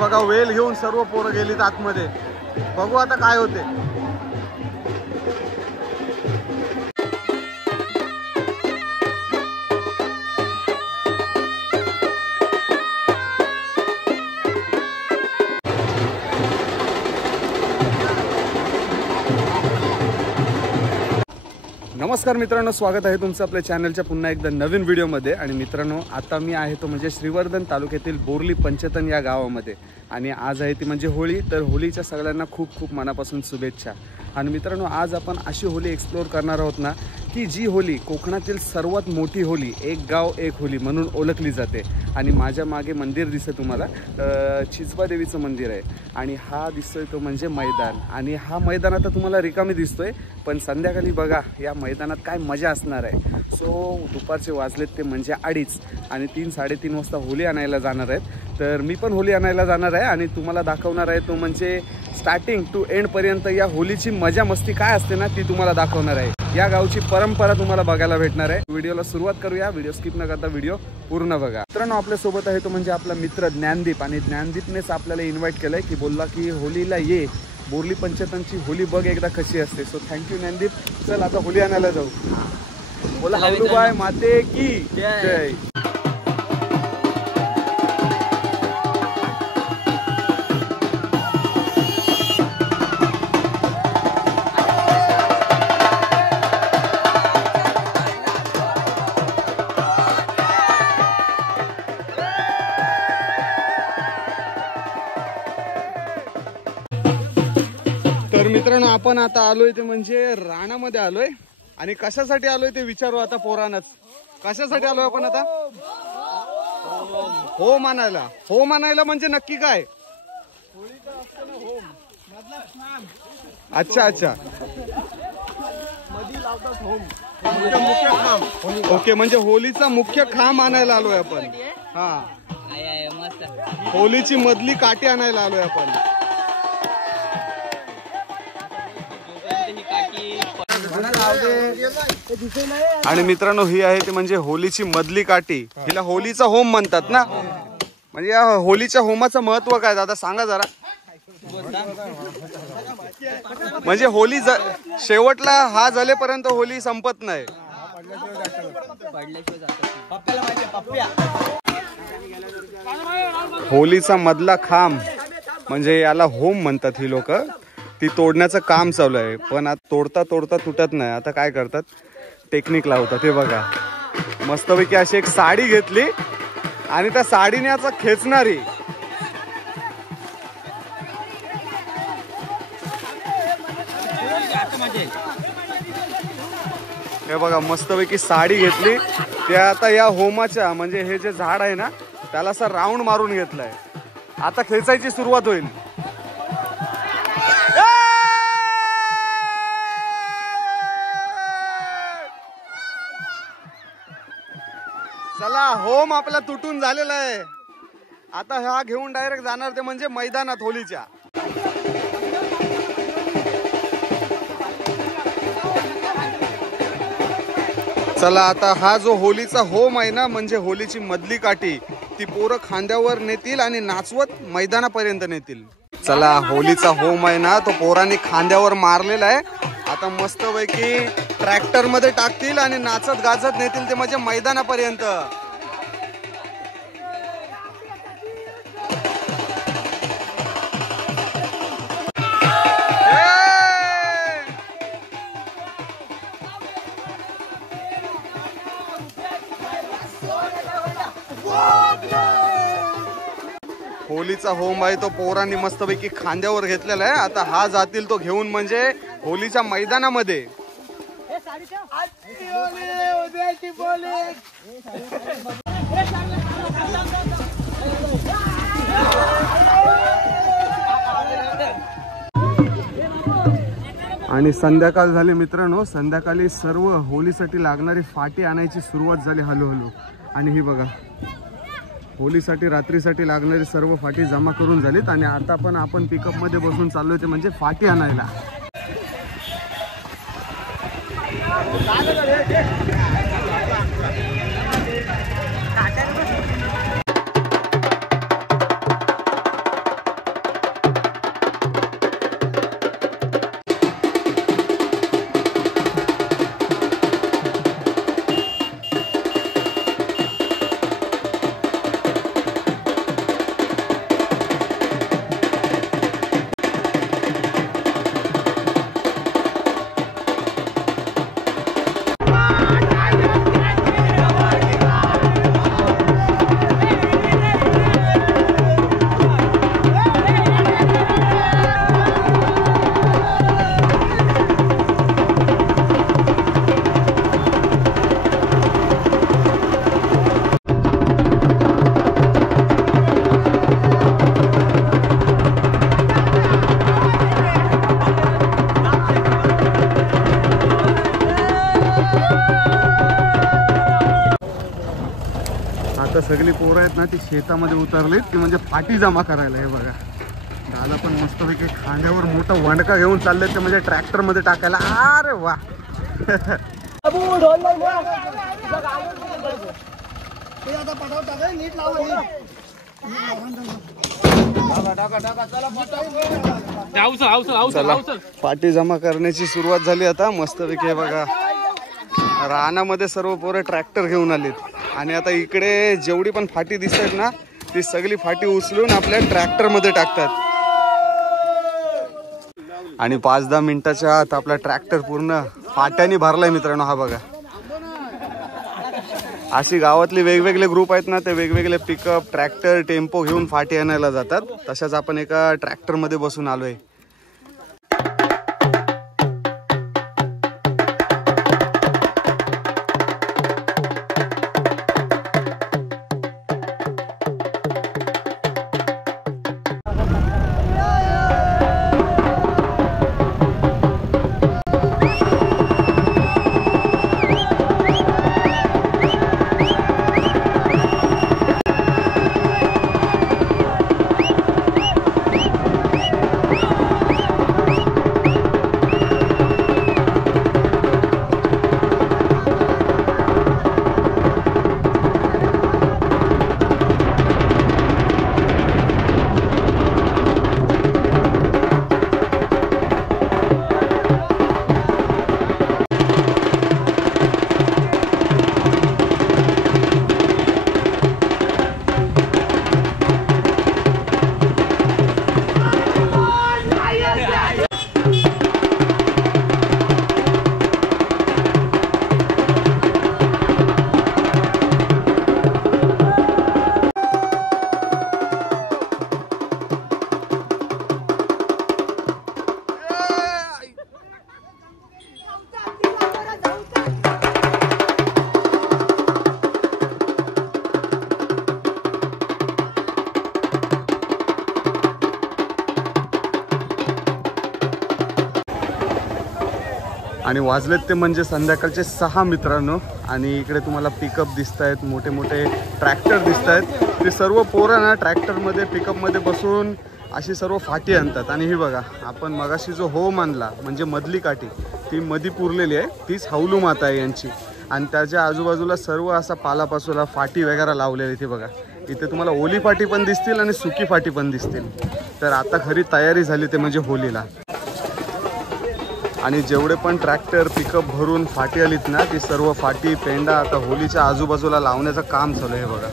बघा वेल घेऊन सर्व पोरं गेलीत आतमध्ये. बघू आता काय होते. नमस्कार मित्रांनो, स्वागत आहे तुमचं आपल्या चॅनलच्या पुन्हा एकदा नवीन व्हिडिओमध्ये. आणि मित्रांनो, आता मी आहे तो म्हणजे श्रीवर्धन तालुक्यातील बोर्ली पंचतन या गावामध्ये. आणि आज आहे ती म्हणजे होळी. तर होळीच्या सगळ्यांना खूप खूप मनापासून शुभेच्छा. आणि मित्रांनो, आज आपण अशी होळी एक्सप्लोअर करणार आहोत ना, की जी होळी कोकणातील सर्वात मोठी होळी, एक गाव एक होळी म्हणून ओळखली जाते. आणि माझ्या मागे मंदिर दिसतं तुम्हाला, चिचबा देवीचं मंदिर आहे. आणि हा दिसतोय तो म्हणजे मैदान. आणि हा मैदान आता तुम्हाला रिकामी दिसतोय, पण संध्याकाळी बघा या मैदानात काय मजा असणार आहे. सो दुपारचे वाजलेत ते म्हणजे 2:30 आणि 3-3:30 वाजता होळी आणायला जाणार आहेत. तर मी पण होळी आणायला जाणार आहे आणि तुम्हाला दाखवणार आहे तो म्हणजे स्टार्टिंग टू एंडपर्यंत या होळीची मजा मस्ती काय असते ना, ती तुम्हाला दाखवणार आहे. या गावची परंपरा तुम्हाला बघायला भेटणार आहे. व्हिडिओला सुरुवात करूया. व्हिडिओ स्किप न करता व्हिडिओ पूर्ण बघा. मित्रांनो, आपल्यासोबत आहे तो म्हणजे आपला मित्र ज्ञानदीप. आणि ज्ञानदीपनेच आपल्याला इन्व्हाइट केलंय की बोलला की होळीला ये, बोर्ली पंचतनची होळी बघ एकदा कशी असते. So thank you Gyandeep. चल आता होळी आणायला जाऊ. बोला हळूबाई माते की जय. तर मित्रांनो, आपण आता आलोय ते म्हणजे राणामध्ये आलोय. आणि कशासाठी आलोय ते विचारू आता पोरांनाच. कशासाठी आलोय आपण आता? होम आणायला. होम आणायला म्हणजे नक्की काय? अच्छा अच्छा. ओके, म्हणजे होलीचा मुख्य खांब आणायला आलोय आपण. हा, होलीची मधली काठी आणायला आलोय आपण. आणि मित्रांनो, ही आहे ती म्हणजे होलीची मधली काठी. हिला होलीचा होम म्हणतात ना. म्हणजे या होलीच्या होमाचं महत्व काय दादा सांगा जरा. म्हणजे होली शेवटला हा जलेपर्यंत होली संपत नाही. होलीचा मधला खांब म्हणजे याला होम म्हणतात ही लोक. ती तोडण्याचं काम चालू आहे, पण आता तोडता तोडता तुटत नाही. आता काय करतात, टेक्निक लावतात. हे बघा, मस्तपैकी अशी एक साडी घेतली आणि त्या साडीने आता खेचणारी. हे बघा, मस्तपैकी साडी घेतली. त्या आता या होमाच्या म्हणजे हे जे झाड आहे ना, त्याला असा राऊंड मारून घेतलाय. आता खेचायची सुरुवात होईल. चला, होम आपला तुटून झालेला आहे. आता हा घेऊन डायरेक्ट जाणार ते म्हणजे मैदानात होलीच्या. चला, आता हा जो होलीचा होम आहे ना, म्हणजे होलीची मधली काठी, ती पोरं खांद्यावर नेतील आणि नाचवत मैदानापर्यंत नेतील. चला, होलीचा होम आहे ना, तो पोरांनी खांद्यावर मारलेला आहे. आता मस्तपैकी ट्रॅक्टर मध्ये टाकतील आणि नाचत गाजत नेतील ते म्हणजे मैदानापर्यंत. होलीचा होम आहे तो पोरांनी मस्तपैकी खांद्यावर घेतलेला आहे. आता हा जातील तो घेऊन म्हणजे होलीच्या मैदानामध्ये. आणि संध्याकाळ झाली मित्रांनो. संध्याकाळी सर्व होलीसाठी लागणारी फाटी आणायची सुरुवात झाली हळूहळू. आणि ही बघा, होलीसाठी रात्रीसाठी लागणारी सर्व फाटी जमा करून झालीत. आणि आता पण आपण पिकअप मध्ये बसून चाललोय ते म्हणजे फाटी आणायला. आता सगळी पोरं आहेत ना ती शेतामध्ये उतरलीत ती म्हणजे फाटी जमा करायला. हे बघा, दादा पण मस्तपैकी खांद्यावर मोठा वंडका घेऊन चालले ते म्हणजे ट्रॅक्टर मध्ये टाकायला. अरे वा. फाटी जमा करण्याची सुरुवात झाली आता मस्तपैकी. हे बघा, रानामध्ये सर्व पोरं ट्रॅक्टर घेऊन आलीत. आणि आता इकडे जेवढी पण फाटी दिसतात ना ती सगळी फाटी उचलून आपल्या ट्रॅक्टर मध्ये टाकतात. आणि 5-10 मिनिटाच्या आत आपला ट्रॅक्टर पूर्ण फाट्याने भरलाय मित्रांनो. हा बघा, अशी गावातले वेगवेगळे ग्रुप आहेत ना ते वेगवेगळे पिकअप ट्रॅक्टर टेम्पो घेऊन फाटी आणायला जातात. तशाच आपण एका ट्रॅक्टर मध्ये बसून आलोय. आणि वाजलेत ते म्हणजे संध्याकाळचे 6 मित्रांनो. आणि इकडे तुम्हाला पिकअप दिसत आहेत, मोठे मोठे ट्रॅक्टर दिसत आहेत. ते सर्व पोरं ना ट्रॅक्टरमध्ये पिकअपमध्ये बसून अशी सर्व फाटी आणतात. आणि ही बघा, आपण मगाशी जो होम आणला म्हणजे मधली काठी ती मधी पुरलेली आहे, तीच हौलू माता आहे यांची. आणि त्याच्या आजूबाजूला सर्व असा पालापाचोला फाटी वगैरे लावलेली. इथे बघा, इथे तुम्हाला ओली फाटी पण दिसतील आणि सुकी फाटी पण दिसतील. तर आता खरी तयारी झाली ते म्हणजे होलीला. आणि जेवढे पण ट्रॅक्टर पिकअप भरून फाटी आलीत ना ती सर्व फाटी पेंडा आता होलीच्या आजूबाजूला लावण्याचं काम चालू आहे बघा.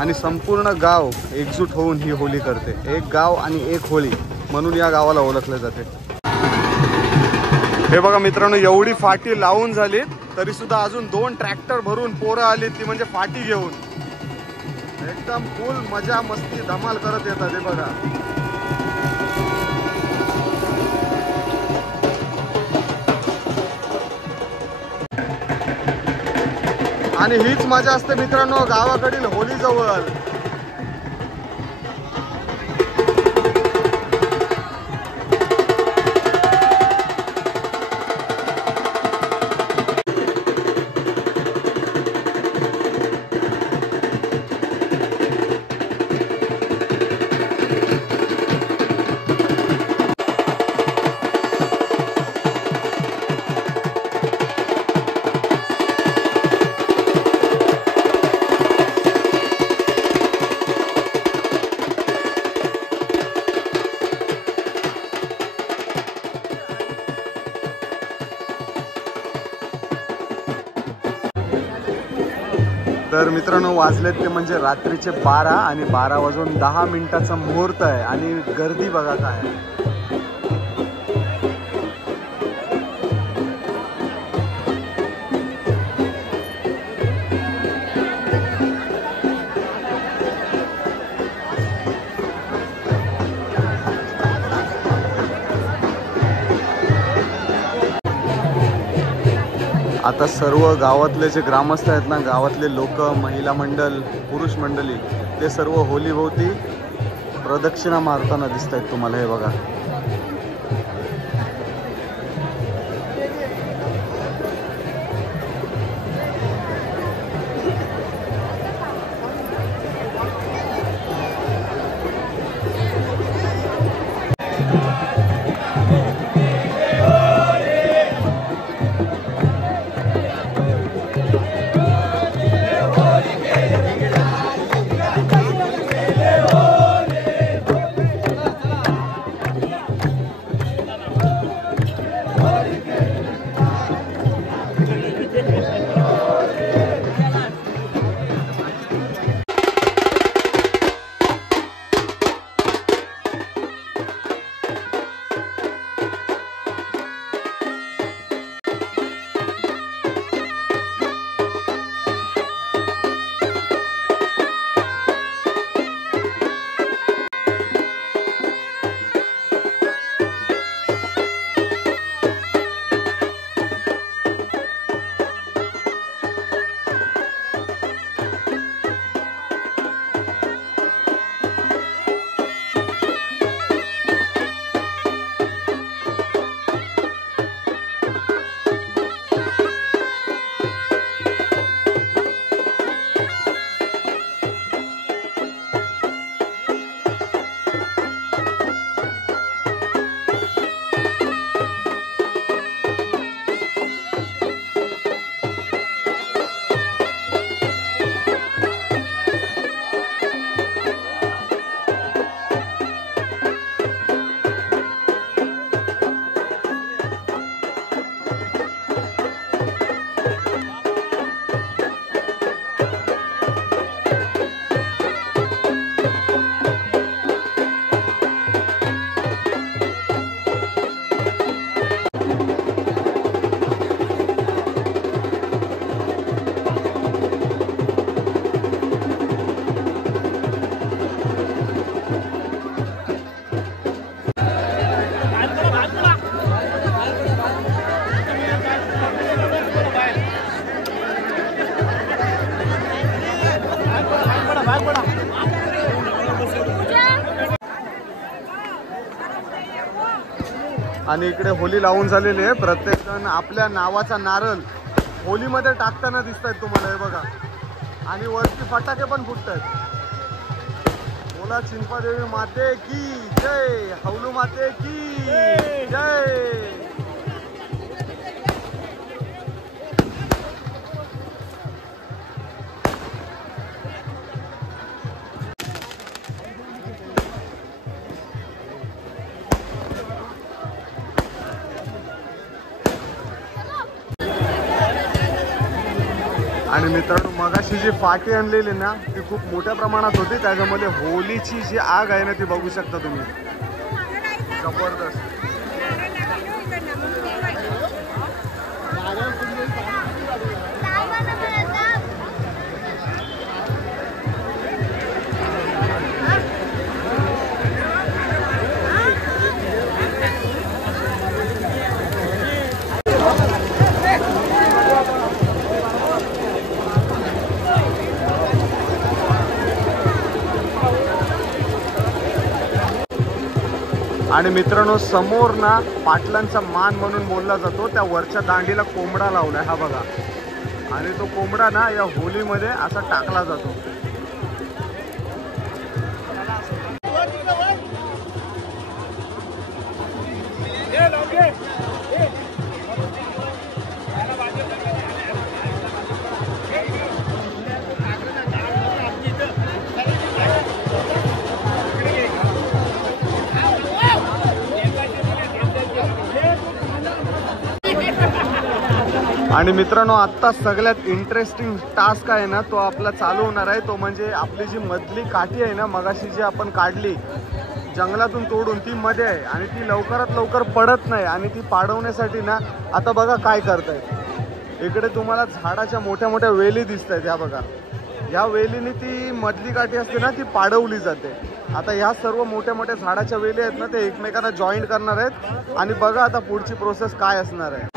आणि संपूर्ण गाव एकजूट होऊन ही होली करते. एक गाव आणि एक होळी म्हणून या गावाला ओळखले जाते. हे बघा मित्रांनो, एवढी फाटी लावून झाली तरी सुद्धा अजून 2 ट्रॅक्टर भरून पोरं आली ती म्हणजे फाटी घेऊन. एकदम फुल मजा मस्ती धमाल करत येतात. हे बघा, आणि हीच मजा असते मित्रांनो गावाकडील होली जवळ. तर मित्रांनो वाजलेत ते म्हणजे रात्रीचे 12 आणि 12 वाजून 10 मिनिटाचा मुहूर्त आहे आणि गर्दी बघा काय आहे. आता सर्व गावातले जे ग्रामस्थ आहेत ना, गावातले लोक, महिला मंडळ, पुरुष मंडळी, ते सर्व होलीभोवती प्रदक्षिणा मारताना दिसत आहेत तुम्हाला. हे बघा. आणि इकडे होली लावून झालेली आहे. प्रत्येक जण आपल्या नावाचा नारळ होलीमध्ये टाकताना दिसत आहेत तुम्हाला. हे बघा. आणि वरती फटाके पण फुटत आहेत. बोला चिंपादेवी माते की जय, हौलू माते की जय. आणि मित्रांनो मगाशी जी पाटी आणलेली ना ती खूप मोठ्या प्रमाणात होती. त्याच्यामध्ये होलीची जी आग आहे ना ती बघू शकता तुम्ही. जबरदस्त. आणि मित्रांनो समोर ना पाटलांचा मान म्हणून बोलला जातो त्या वरच्या दांडीला कोंबडा लावलाय हा बघा. आणि तो कोंबडा ना या होलीमध्ये असा टाकला जातो. आणि मित्रांनो आत्ता सगळ्यात इंटरेस्टिंग टास्क आहे ना तो आपला चालू होणार आहे. तो म्हणजे आपली जी मधली काठी आहे ना मगाशी जी आपण काढली जंगलातून तोडून ती मध्ये आहे आणि ती लवकरात लवकर पडत नाही. आणि ती पाडवण्यासाठी ना आता बघा काय करतायत. इकडे तुम्हाला झाडाच्या मोठ्या मोठ्या वेली दिसत आहेत. ह्या बघा ह्या वेलीने ती मधली काठी असते ना ती पाडवली जाते. आता ह्या सर्व मोठ्या मोठ्या झाडाच्या वेली आहेत ना ते एकमेकांना जॉईंट करणार आहेत. आणि बघा आता पुढची प्रोसेस काय असणार आहे.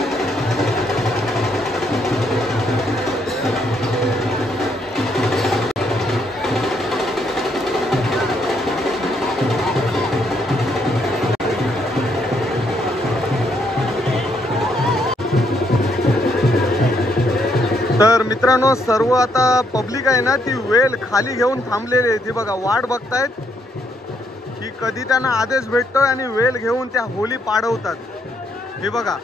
तर मित्रांनो सर्व आता पब्लिक आहे ना ती वेल खाली घेऊन थांबलेली आहे. ती बघा वाट बघतायत की कधी त्यांना आदेश भेटतोय आणि वेल घेऊन त्या होली पाडवतात. हे बघा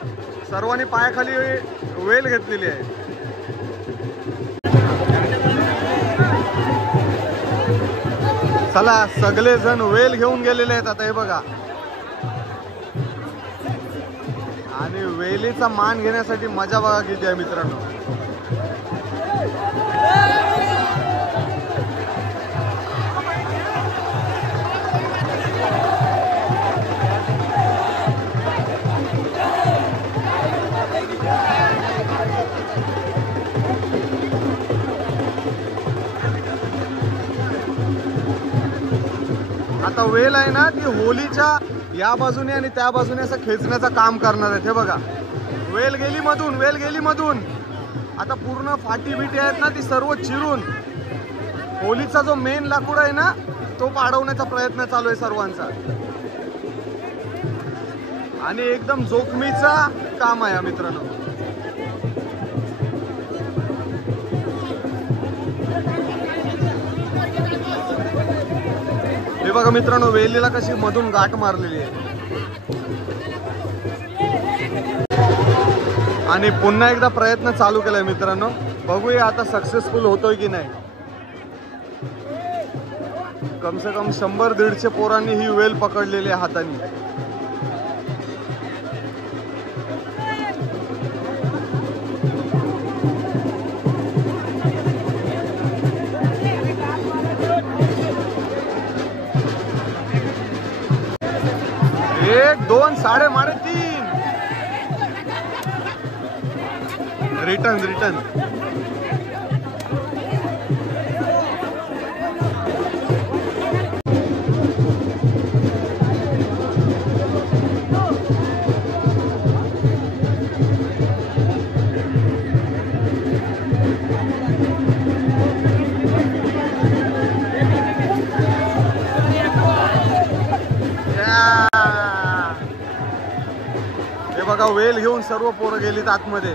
सर्वांनी पायाखाली वेल घेतलेली आहे. चला सगळेजण वेल घेऊन गेलेले आहेत आता. हे बघा आणि वेलीचा मान घेण्यासाठी मजा बघा किती आहे मित्रांनो. आता वेल आहे ना ती होलीच्या या बाजूने आणि त्या बाजूने असं खेचण्याचं काम करणार आहेत. हे बघा वेल गेली मधून वेल गेली मधून. आता पूर्ण फाटी बिटी आहेत ना ती सर्व चिरून होलीचा जो मेन लाकूड आहे ना तो पाडवण्याचा प्रयत्न चालू आहे सर्वांचा. आणि एकदम जोखमीचा काम आहे मित्रांनो. हे बघा मित्रांनो वेलीला कशी मधून गाठ मारलेली आहे. आणि पुन्हा एकदा प्रयत्न चालू केलाय मित्रांनो. बघूया आता सक्सेसफुल होतोय की नाही. कम से कम 100-150 पोरांनी ही वेल पकडलेली आहे हाताने. एक दोन साडे माडे तीन. Return return. हे बघा वेल घेऊन सर्व पोरं गेलीत आतमध्ये.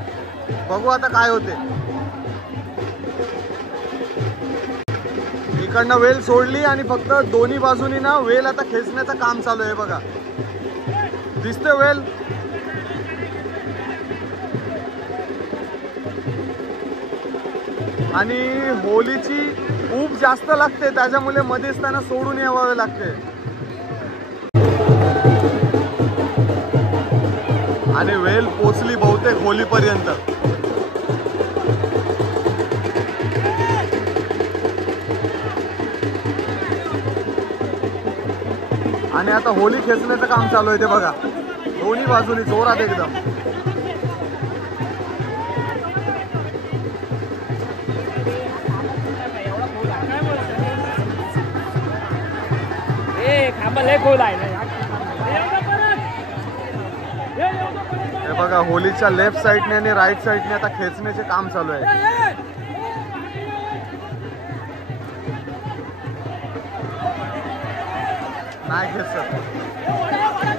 बघू आता काय होते. इकडनं वेल सोडली आणि फक्त दोन्ही बाजूनी ना वेल आता खेचण्याचं काम चालू आहे. बघा दिसते वेल. आणि होलीची ऊब जास्त लागते त्याच्यामुळे मध्येच त्यांना सोडून यावे लागते. आणि वेल पोचली बहुतेक होलीपर्यंत. आणि आता होली खेचण्याचं काम चालू आहे. ते बघा दोन्ही बाजूनी जोरात एकदम. हे बघा होलीच्या लेफ्ट साइडने आणि राईट साइडने आता खेचण्याचे काम चालू आहे. नाही खेचत.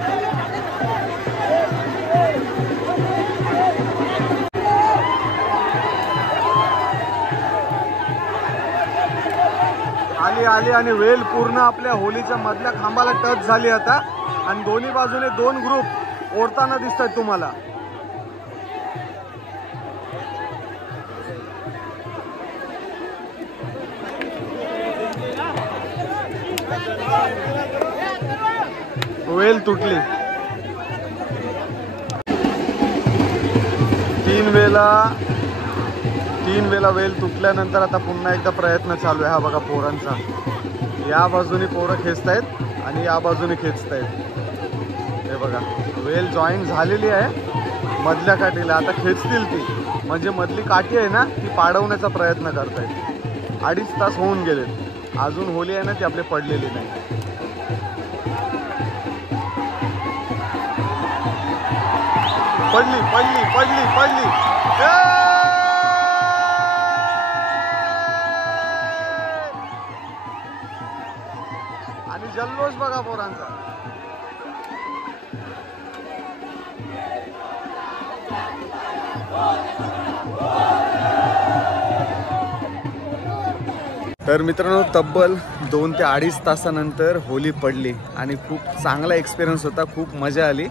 आली आणि वेल पूर्ण आपल्या होलीच्या मधल्या खांबाला टच झाली आता आणि दोन्ही बाजूने 2 ग्रुप ओढताना दिसत आहेत तुम्हाला. वेल तुटली. 3 वेळा वेल तुटल्यानंतर आता पुन्हा एकदा प्रयत्न चालू आहे. हा बघा पोरांचा, या बाजूने पोरं खेचतायत आणि या बाजूने खेचतायत. हे बघा वेल जॉईंट झालेली आहे मधल्या काठीला, आता खेचतील ती, म्हणजे मधली काठी आहे ना ती पाडवण्याचा प्रयत्न करतायत. 2.5 तास होऊन गेले, अजून होली आहे ना ती आपली पडलेली नाही. पडली पडली पडली पडली. आणि जल्लोष बघा पोरांचा. तर मित्रांनो तब्बल 2 ते 2.5 तासानंतर होली पडली आणि खूप चांगला एक्सपिरियन्स होता. खूप मजा आली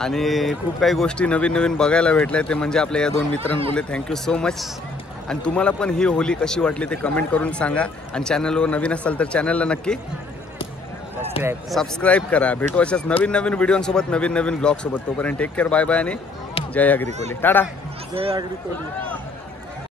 आणि खूप काही गोष्टी नवीन नवीन बघायला भेटल्या. ते म्हणजे आपल्या या 2 मित्रांमुळे थँक्यू सो मच. आणि तुम्हाला पण ही होली कशी वाटली ते कमेंट करून सांगा. आणि चॅनलवर नवीन असाल तर चॅनलला नक्की सबस्क्राईब करा. भेटू अशाच नवीन नवीन व्हिडिओसोबत, नवीन नवीन ब्लॉगसोबत. तोपर्यंत टेक केअर, बाय बाय आणि जय अग्री कोली. टाटा. जय अग्री कोली.